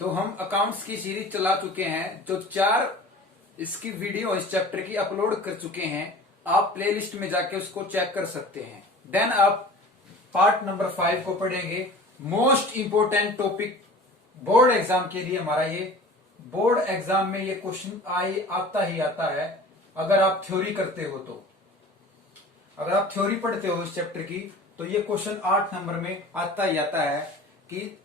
तो हम अकाउंट्स की सीरीज चला चुके हैं, जो 4 इसकी वीडियो इस चैप्टर की अपलोड कर चुके हैं। आप प्लेलिस्ट में जाके उसको चेक कर सकते हैं। देन आप पार्ट नंबर 5 को पढ़ेंगे। Most important topic board exam के लिए हमारा ये बोर्ड एग्जाम में ये क्वेश्चन आता ही आता है। अगर आप थ्योरी करते हो तो, अगर आप थ्योरी पढ़ते हो इस चैप्टर की, तो ये क्वेश्चन 8 नंबर में आता ही आता है कि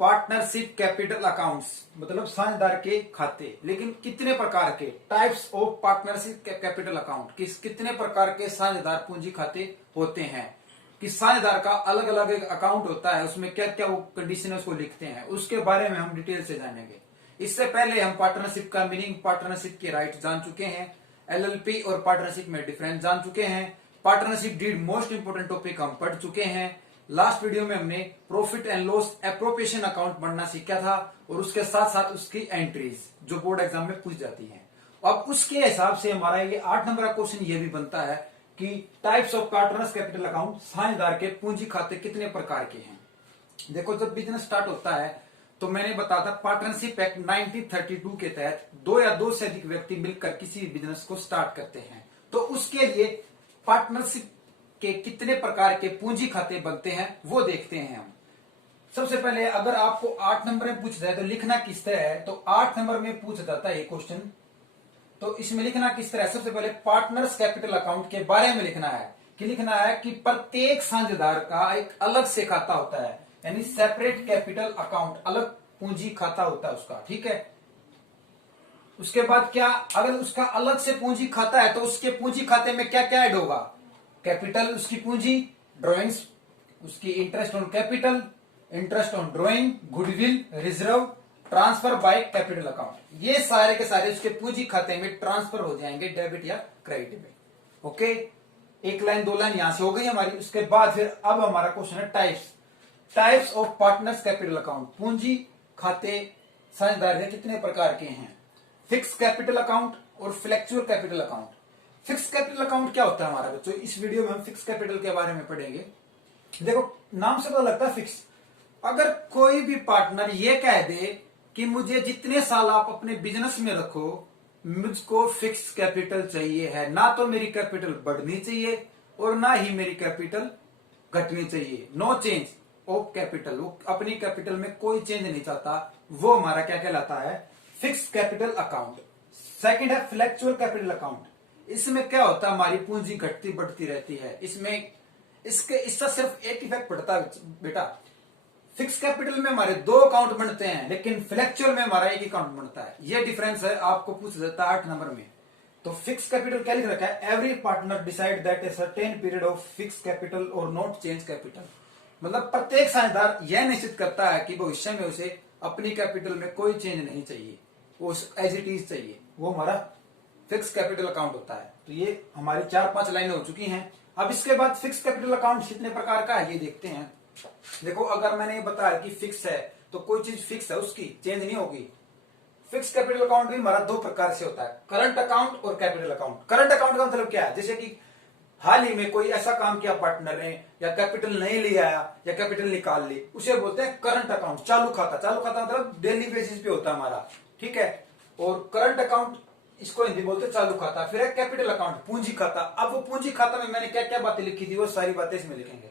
पार्टनरशिप कैपिटल अकाउंट्स मतलब साझेदार के खाते, लेकिन कितने प्रकार के, types of partnership capital account, कितने प्रकार के साझेदार पूंजी खाते होते हैं, कि साझेदार का अलग अलग एक अकाउंट होता है, उसमें क्या क्या वो कंडीशन उसको लिखते हैं, उसके बारे में हम डिटेल से जानेंगे। इससे पहले हम पार्टनरशिप का मीनिंग, पार्टनरशिप के राइट जान चुके हैं, एलएलपी और पार्टनरशिप में डिफरेंस जान चुके हैं, partnership deed most important topic हम पढ़ चुके हैं। लास्ट वीडियो में हमने profit and loss appropriation account बनना सीखा था, और उसके साथ साथ उसकी एंट्रीज जो बोर्ड एग्जाम में पूछ जाती हैं। अब उसके हिसाब से हमारा ये 8 नंबर का क्वेश्चन ये भी बनता है कि types of partners capital account, साझेदार के पूंजी खाते कितने प्रकार के हैं। देखो, जब बिजनेस स्टार्ट होता है तो मैंने बताया था पार्टनरशिप एक्ट 1932 के तहत 2 या 2 से अधिक व्यक्ति मिलकर किसी बिजनेस को स्टार्ट करते हैं। तो उसके लिए पार्टनरशिप के कितने प्रकार के पूंजी खाते बनते हैं वो देखते हैं हम। सबसे पहले अगर आपको 8 नंबर में पूछा जाए तो लिखना किस तरह है, तो 8 नंबर में पूछा जाता है ये क्वेश्चन, तो इसमें लिखना किस तरह है। सबसे पहले पार्टनर्स कैपिटल अकाउंट के बारे में लिखना है कि प्रत्येक साझेदार का एक अलग से खाता होता है, यानी सेपरेट कैपिटल अकाउंट, अलग पूंजी खाता होता है उसका, ठीक है। उसके बाद क्या, अगर उसका अलग से पूंजी खाता है तो उसके पूंजी खाते में क्या क्या ऐड होगा, कैपिटल उसकी पूंजी, ड्रॉइंग्स उसकी, interest on capital, interest on drawing, goodwill, reserve, transfer by capital account, ये सारे के सारे उसके पूंजी खाते में ट्रांसफर हो जाएंगे डेबिट या क्रेडिट में। ओके, एक लाइन 2 लाइन यहां से हो गई हमारी। उसके बाद फिर अब हमारा क्वेश्चन है types of partners capital account, पूंजी खाते साझेदार के कितने प्रकार के हैं। फिक्स कैपिटल अकाउंट और fluctuating capital account. Fix capital account क्या होता है हमारा बच्चों, इस वीडियो में हम फिक्स कैपिटल के बारे में पढ़ेंगे। देखो, नाम से पता लगता है फिक्स। अगर कोई भी पार्टनर ये कह दे कि मुझे जितने साल आप अपने बिजनेस में रखो, मुझको फिक्स कैपिटल चाहिए है, ना तो मेरी कैपिटल बढ़नी चाहिए और ना ही मेरी कैपिटल घटनी चाहिए, नो चेंज ऑफ कैपिटल, वो अपनी कैपिटल में कोई चेंज नहीं चाहता, वो हमारा क्या कहलाता है, फिक्स कैपिटल अकाउंट। सेकंड है फ्लेक्चुअल कैपिटल अकाउंट। इसमें क्या होता है, हमारी पूंजी घटती बढ़ती रहती है। इसका सिर्फ एक इफेक्ट पड़ता है बेटा, फिक्स कैपिटल में हमारे 2 अकाउंट बनते हैं, लेकिन फ्लेक्चुअल में हमारा एक अकाउंट बनता है। ये डिफरेंस है, आपको पूछ जाता है 8 नंबर में। तो फिक्स कैपिटल क्या लिख रखा है, every partner decide that a certain period of fix capital और नॉट चेंज कैपिटल, मतलब प्रत्येक साझेदार यह निश्चित करता है कि भविष्य में उसे अपनी कैपिटल में कोई चेंज नहीं चाहिए, वो एज इट इज चाहिए, वो हमारा फिक्स कैपिटल अकाउंट होता है। तो ये हमारी 4-5 लाइनें हो चुकी हैं। अब इसके बाद फिक्स कैपिटल अकाउंट कितने प्रकार का है ये देखते हैं। देखो, अगर मैंने ये बताया कि फिक्स है तो कोई चीज फिक्स है, उसकी चेंज नहीं होगी। फिक्स कैपिटल अकाउंट भी हमारा 2 प्रकार से होता है, करंट अकाउंट और कैपिटल अकाउंट। करंट अकाउंट का मतलब क्या है, जैसे कि हाल ही में कोई ऐसा काम किया पार्टनर ने, या कैपिटल नहीं ले आया या कैपिटल निकाल ली, उसे बोलते हैं करंट अकाउंट, चालू खाता। चालू खाता मतलब डेली बेसिस पे होता है हमारा, ठीक है। और करंट अकाउंट इसको हिंदी बोलते हैं चालू खाता। फिर है कैपिटल अकाउंट, पूंजी खाता। अब वो पूंजी खाता में मैंने क्या क्या बातें लिखी थी वो सारी बातें इसमें लिखेंगे।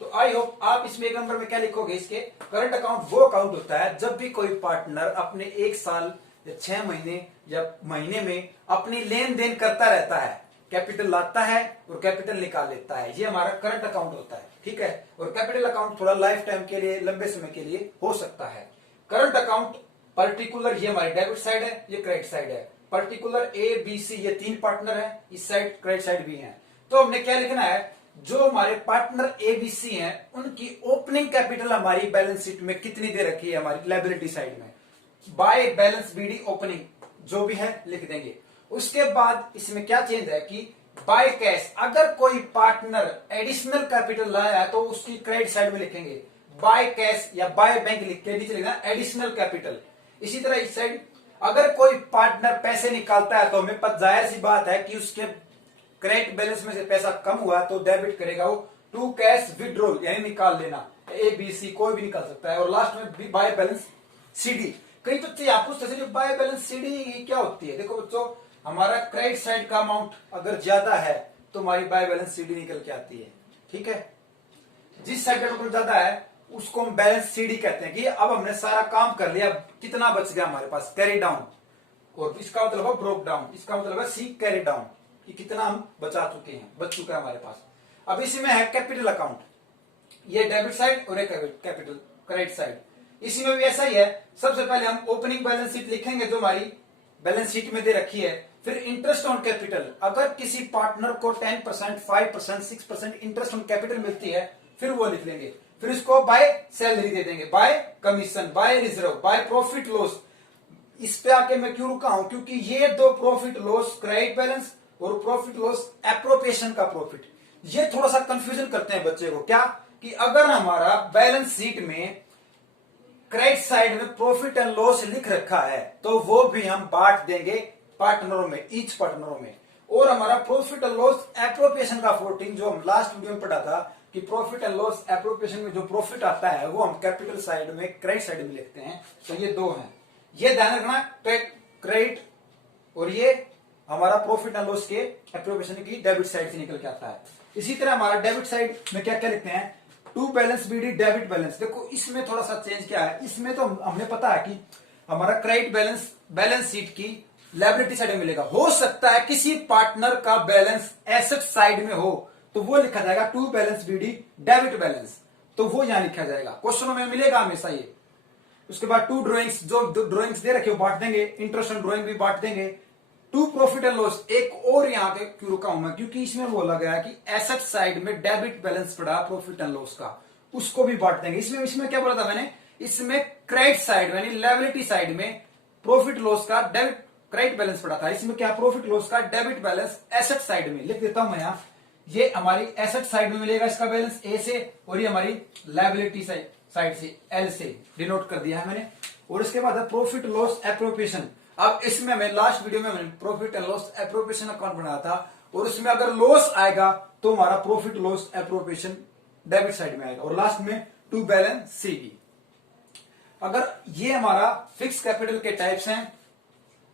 तो आई होप आप इसमें 1 नंबर में क्या लिखोगे, इसके करंट अकाउंट वो अकाउंट होता है जब भी कोई पार्टनर अपने 1 साल या 6 महीने या महीने में अपनी लेन देन करता रहता है, कैपिटल लाता है और कैपिटल निकाल लेता है, ये हमारा करंट अकाउंट होता है, ठीक है। और कैपिटल अकाउंट थोड़ा लाइफ टाइम के लिए, लंबे समय के लिए हो सकता है। करंट अकाउंट पर्टिकुलर, ये हमारी डेबिट साइड है, ये क्रेडिट साइड है। पर्टिकुलर ए बी सी ये 3 पार्टनर है, इस साइड क्रेडिट साइड भी है। तो हमने क्या लिखना है, जो हमारे पार्टनर ए बी सी हैं उनकी ओपनिंग कैपिटल हमारी बैलेंस शीट में कितनी दे रखी है, हमारी लायबिलिटी साइड में, बाय बैलेंस बीडी ओपनिंग जो भी है लिख देंगे। उसके बाद इसमें क्या चेंज है कि बाय कैश, अगर कोई पार्टनर एडिशनल कैपिटल लाया है तो उसकी क्रेडिट साइड में लिखेंगे बाय कैश या बाय बैंक लिख के नीचे लिखना एडिशनल कैपिटल। इसी तरह इस साइड अगर कोई पार्टनर पैसे निकालता है तो हमें जाहिर सी बात है कि उसके क्रेडिट बैलेंस में से पैसा कम हुआ तो डेबिट करेगा वो टू कैश विड्रॉल, यानी निकाल लेना। ए बी सी कोई भी निकाल सकता है। और लास्ट में बाय बैलेंस सीडी। कई बच्चे यहाँ पूछते हैं बाय बैलेंस सीडी क्या होती है। देखो बच्चों, हमारा क्रेडिट साइड का अमाउंट अगर ज्यादा है तो हमारी बाय बैलेंस सीडी निकल के आती है। ठीक है, जिस साइड का टोटल ज्यादा है उसको हम बैलेंस सीडी कहते हैं कि अब हमने सारा काम कर लिया, कितना बच गया हमारे पास, कैरी डाउन। और इसका मतलब है ब्रोक डाउन, इसका मतलब है सी कैरी डाउन, कि कितना हम बचा चुके हैं, बच चुका है हमारे पास। अब इसमें है कैपिटल अकाउंट, ये डेबिट साइड और कैपिटल क्रेडिट साइड। इसमें भी ऐसा ही है। सबसे पहले हम ओपनिंग बैलेंस शीट लिखेंगे जो हमारी बैलेंस शीट में दे रखी है। फिर इंटरेस्ट ऑन कैपिटल, अगर किसी पार्टनर को 10%, 5%, 6% इंटरेस्ट ऑन कैपिटल मिलती है फिर वो लिख लेंगे। फिर इसको बाय सैलरी दे देंगे, by commission, by reserve, by profit loss. इस पे आके मैं क्यों रुका हूं, क्योंकि ये दो प्रॉफिट लॉस क्रेडिट बैलेंस और प्रॉफिट लॉस एप्रोप्रिएशन का प्रॉफिट, ये थोड़ा सा कंफ्यूजन करते हैं बच्चे को। क्या कि अगर हमारा बैलेंस शीट में क्रेडिट साइड में प्रॉफिट एंड लॉस लिख रखा है तो वो भी हम बांट देंगे पार्टनरों में, ईच पार्टनरों में। और हमारा प्रॉफिट एंड लॉस एप्रोप्रिएशन का 14 जो हम लास्ट वीडियो में पढ़ा था कि प्रॉफिट एंड लॉस एप्रोप्रिएशन में जो प्रॉफिट आता है वो हम कैपिटल साइड में, क्रेडिट साइड में लिखते हैं। तो ये दो हैं, ये ध्यान रखना, क्रेडिट और ये हमारा प्रॉफिट एंड लॉस के एप्रोप्रिएशन की डेबिट साइड से निकल के आता है। इसी तरह हमारा डेबिट साइड में क्या क्या लिखते हैं, to balance BD debit balance. देखो इसमें थोड़ा सा चेंज क्या है, इसमें तो हमने पता है कि हमारा क्रेडिट बैलेंस बैलेंस शीट की लायबिलिटी साइड में मिलेगा। हो सकता है किसी पार्टनर का बैलेंस एसेट साइड में हो तो वो लिखा जाएगा to balance BD debit balance, तो वो यहां लिखा जाएगा, क्वेश्चनों में मिलेगा हमेशा ये। उसके बाद टू ड्रॉइंग्स, जो ड्रॉइंग्स दे रखे हो बांट देंगे, इंटरेस्ट ऑन ड्रॉइंग भी बांट देंगे। टू प्रॉफिट एंड लॉस, एक और यहां पे क्यों रुका हूं मैं, क्योंकि इसमें बोला गया कि एसेट साइड में डेबिट बैलेंस पड़ा प्रॉफिट एंड लॉस का, उसको भी बांट देंगे। इसमें क्या बोला था मैंने, इसमें क्रेडिट साइड यानी लायबिलिटी साइड में प्रॉफिट लॉस का डेबिट क्रेडिट बैलेंस पड़ा था, इसमें क्या प्रॉफिट लॉस का डेबिट बैलेंस एसेट साइड में लिख देता हूं मैं। यहां ये हमारी एसेट साइड में मिलेगा इसका बैलेंस ए से, और ये हमारी लायबिलिटी साइड से एल से डिनोट कर दिया है मैंने। और इसके बाद प्रॉफिट लॉस एप्रोप्रिएशन। अब इसमें मैं लास्ट वीडियो में मैंने profit and loss appropriation account बनाया था, और उसमें अगर लॉस आएगा तो हमारा profit loss appropriation debit side में आएगा, और लास्ट में टू बैलेंस सीडी। अगर ये हमारा फिक्स कैपिटल के टाइप्स हैं,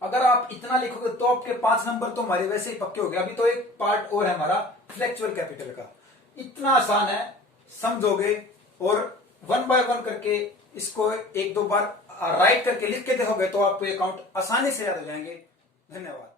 अगर आप इतना लिखोगे तो आपके 5 नंबर तो हमारे वैसे ही पक्के हो गए। अभी तो एक पार्ट और है हमारा फ्लेक्चुअल कैपिटल का, इतना आसान है, समझोगे और 1 बाय 1 करके इसको 1-2 बार राइट करके लिख के देखोगे तो आपको अकाउंट आसानी से याद हो जाएंगे। धन्यवाद।